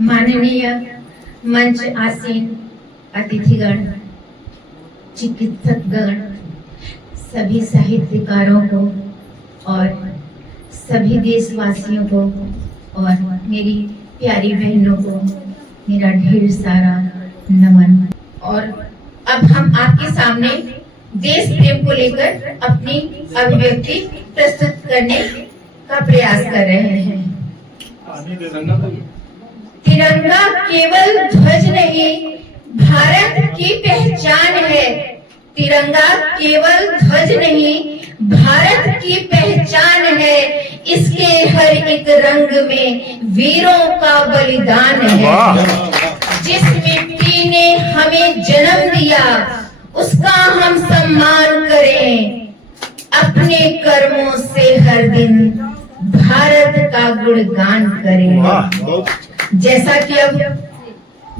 माननीय मंच आसीन अतिथिगण, चिकित्सकगण, सभी साहित्यकारों को और सभी देशवासियों को और मेरी प्यारी बहनों को मेरा ढेर सारा नमन। और अब हम आपके सामने देश प्रेम को लेकर अपनी अभिव्यक्ति प्रस्तुत करने का प्रयास कर रहे हैं। तिरंगा केवल ध्वज नहीं, भारत की पहचान है। तिरंगा केवल ध्वज नहीं, भारत की पहचान है। इसके हर एक रंग में वीरों का बलिदान है। जिस मिट्टी ने हमें जन्म दिया, उसका हम सम्मान करें। अपने कर्मों से हर दिन भारत का गुणगान करें। जैसा कि अब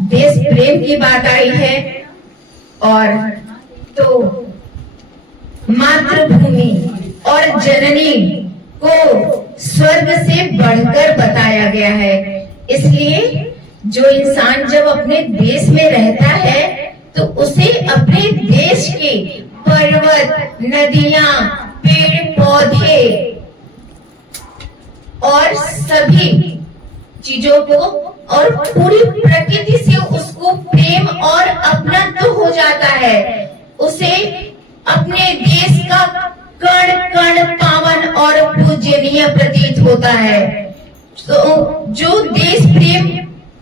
देश प्रेम की बात आई है, और तो मातृभूमि और जननी को स्वर्ग से बढ़कर बताया गया है। इसलिए जो इंसान जब अपने देश में रहता है तो उसे अपने देश के पर्वत, नदियां, पेड़ पौधे और सभी चीजों को और पूरी प्रकृति से उसको प्रेम और अपनत्व हो जाता है। उसे अपने देश का कण कण पावन और पूजनीय प्रतीत होता है। तो जो देश प्रेम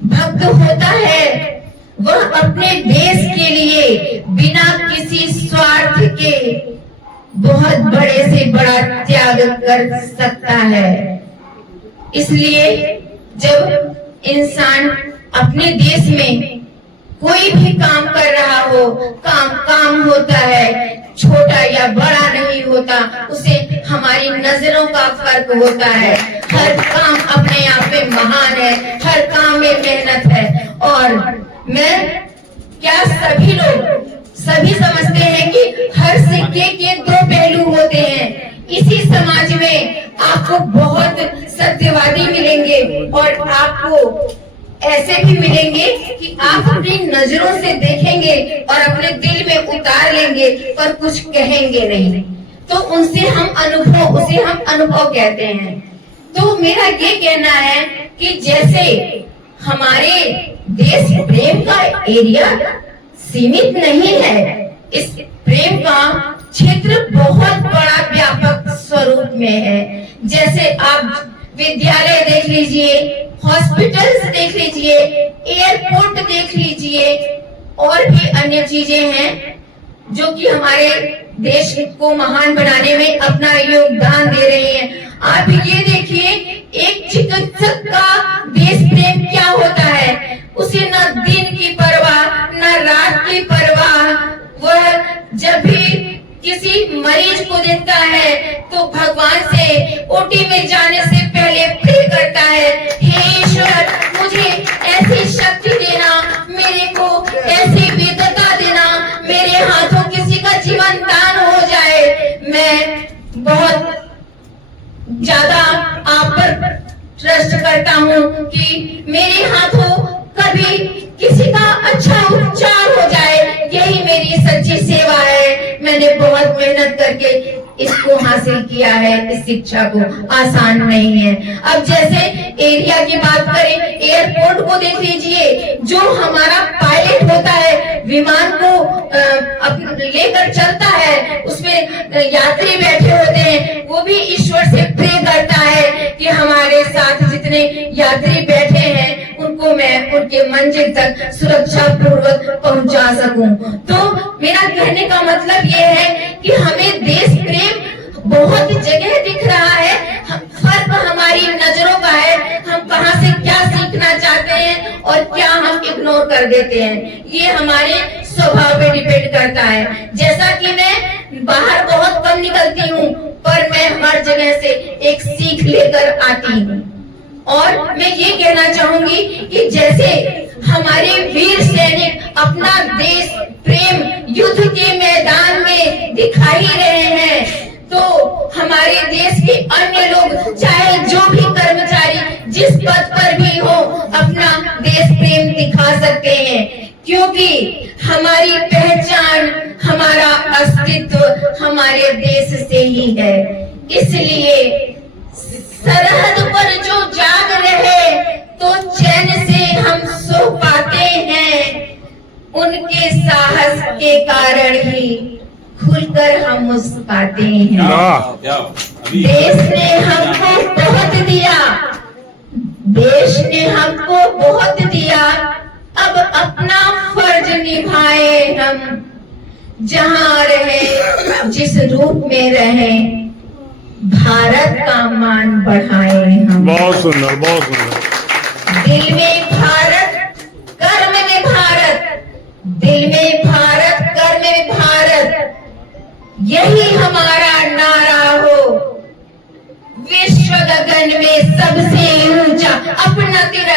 भक्त होता है वह अपने देश के लिए बिना किसी स्वार्थ के बहुत बड़े से बड़ा त्याग कर सकता है। इसलिए जब इंसान अपने देश में कोई भी काम कर रहा हो, काम होता है, छोटा या बड़ा नहीं होता, उसे हमारी नजरों का फर्क होता है। हर काम अपने आप में महान है, हर काम में मेहनत है। और मैं क्या सभी लोग सभी समझते हैं कि हर सिक्के के दो पहलू होते हैं। इसी समाज में आपको बहुत सत्यवादी मिलेंगे और आपको ऐसे भी मिलेंगे कि आप अपनी नजरों से देखेंगे और अपने दिल में उतार लेंगे पर कुछ कहेंगे नहीं। तो उसे हम अनुभव कहते हैं। तो मेरा ये कहना है कि जैसे हमारे देश प्रेम का एरिया सीमित नहीं है, इस प्रेम का क्षेत्र बहुत बड़ा व्यापक स्वरूप में है। जैसे आप विद्यालय देख लीजिए, हॉस्पिटल्स देख लीजिए, एयरपोर्ट देख लीजिए, और भी अन्य चीजें हैं जो कि हमारे देश को महान बनाने में अपना योगदान दे रही हैं। आप ये देखिए, एक चिकित्सक का देश प्रेम क्या होता है। उसे न दिन की परवाह, न रात की परवाह। वह जब भी किसी मरीज को देखता है तो भगवान से ओटी में जाने से पहले प्रे करता है, हे ईश्वर मुझे ऐसी शक्ति देना, मेरे को ऐसी विद्वता देना, मेरे हाथों किसी का जीवन दान हो जाए। मैं बहुत ज्यादा आप पर ट्रस्ट करता हूँ कि मेरे हाथों कभी किसी का अच्छा उपचार हो जाए, यही मेरी सच्ची सेवा है। मैंने बहुत मेहनत करके इसको हासिल किया है। इस शिक्षा को आसान नहीं है। अब जैसे एरिया की बात करें, एयरपोर्ट को देख लीजिए, जो हमारा पायलट होता है, विमान को लेकर चलता है, उसमें यात्री बैठे होते हैं, वो भी ईश्वर से प्रे करता है कि हमारे साथ जितने यात्री बैठे हैं उनको मैं उनके मंजिल तक सुरक्षा पूर्वक पहुंचा सकूं। तो मेरा कहने का मतलब ये है कि हमें देश प्रेम बहुत जगह दिख रहा है। फर्क हमारी नजरों का है, हम कहां से क्या सीखना चाहते हैं और क्या हम इग्नोर कर देते हैं। ये हमारे स्वभाव पे डिपेंड करता है। जैसा कि मैं बाहर बहुत कम निकलती हूँ, पर मैं हर जगह से एक सीख लेकर आती हूँ। और मैं ये कहना चाहूंगी कि जैसे हमारे वीर सैनिक अपना देश प्रेम युद्ध के मैदान में दिखा ही रहे हैं, तो हमारे देश के अन्य लोग, चाहे जो भी कर्मचारी जिस पद पर भी हो अपना देश प्रेम दिखा सकते हैं, क्योंकि हमारी पहचान, हमारा अस्तित्व हमारे देश से ही है। इसलिए सरहद पर जो जाग रहे तो चैन से हम सो पाते हैं, उनके साहस के कारण ही खुलकर हम मुस्कुराते हैं। देश ने हमको बहुत दिया, देश ने हमको बहुत दिया, अब अपना फर्ज निभाए हम। जहां रहे जिस रूप में रहे, भारत का मान बढ़ाए हम। बहुत सुंदर, बहुत सुंदर। दिल में भारत, कर्म में भारत, दिल में भारत, कर्म में भारत, यही हमारा नारा हो। विश्व गगन में सबसे ऊंचा अपना तिरंगा